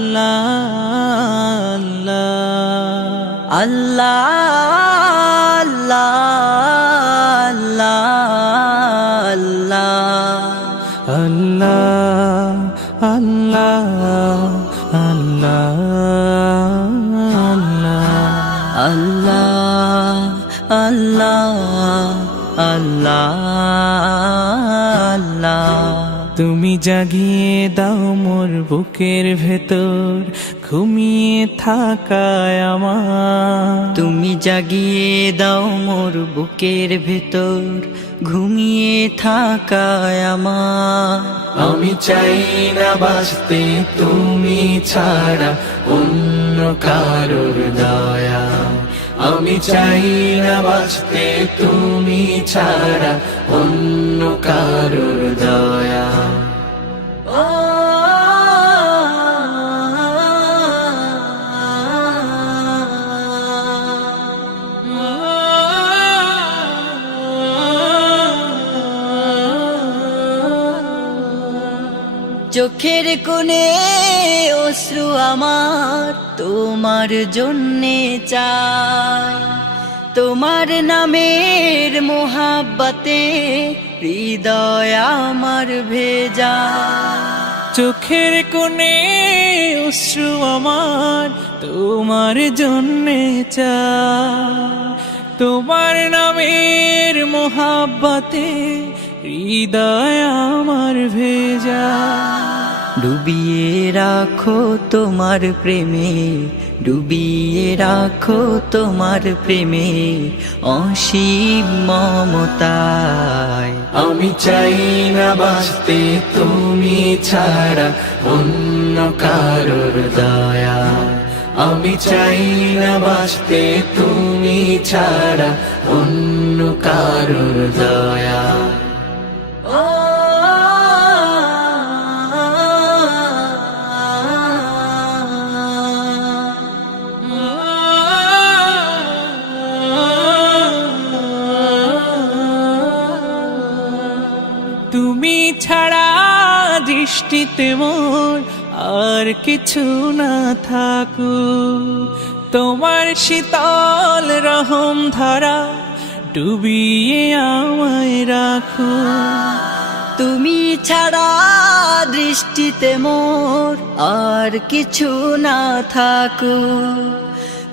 আল্লাহ আল্লাহ আল্লাহ আল্লাহ আল্লাহ তুমি জাগিয়ে দাও মোর বুকের ভেতর ঘুমিয়ে থাকায় আমার, তুমি জাগিয়ে দাও মোর বুকের ভেতর ঘুমিয়ে থাকায় আমার। আমি চাই না বাঁচতে তুমি ছাড়া অন্য কারোর দয়া, আমি চাই না বাঁচতে তুমি ছাড়া অন্য কারোর দয়া। চোখের কোণে অশ্রু আমার তোমার জন্যে চাই, তোমার নামের মোহাব্বতে হৃদয় আমার ভেজা। চোখের কোণে অশ্রু আমার তোমার জন্যে চাই, তোমার নামের মোহাব্বতে হৃদয় আমার ভেজা। ডুবিয়ে রাখো তোমার প্রেমে, ডুবিয়ে রাখো তোমার প্রেমে অসীম মমতায়। আমি চাই না বাঁচতে তুমি ছাড়া অন্য কারোর দয়া, আমি চাই না বাঁচতে তুমি ছাড়া অন্য কারোর দয়া। তুমি ছাড়া দৃষ্টিতে মোর আর কিছু না থাকুক, তোমার শীতল রহম ধারা ডুবিয়ে আমায় রাখো। তুমি ছাড়া দৃষ্টিতে মোর আর কিছু না থাকুক,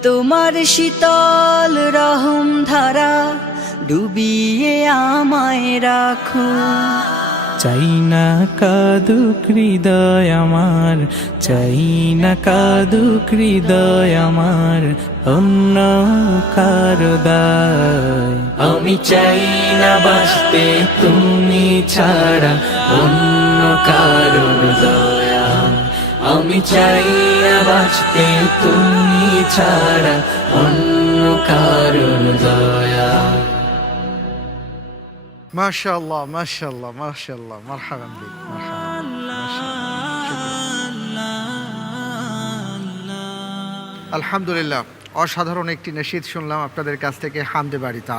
তোমার শীতল রহম ধারা ডুবিয়ে আমায় রাখো। চাই না কাঁদুক হৃদয় আমার, চাই না কাঁদুক হৃদয় আমার অন্য কারো দায়। আমি চাই না বাঁচতে তুমি ছাড়া অন্য কারোর দয়া, আমি চাই না বাঁচতে তুমি ছাড়া অন্য কারোর দয়া। মাশাআল্লাহ মাশাআল্লাহ মাশাআল্লাহ, মারহাবান বিক, মারহাবান, মাশাআল্লাহ। আলহামদুলিল্লাহ, অসাধারণ একটি নশীদ শুনলাম আপনাদের কাছ থেকে। হামদে বাড়ি।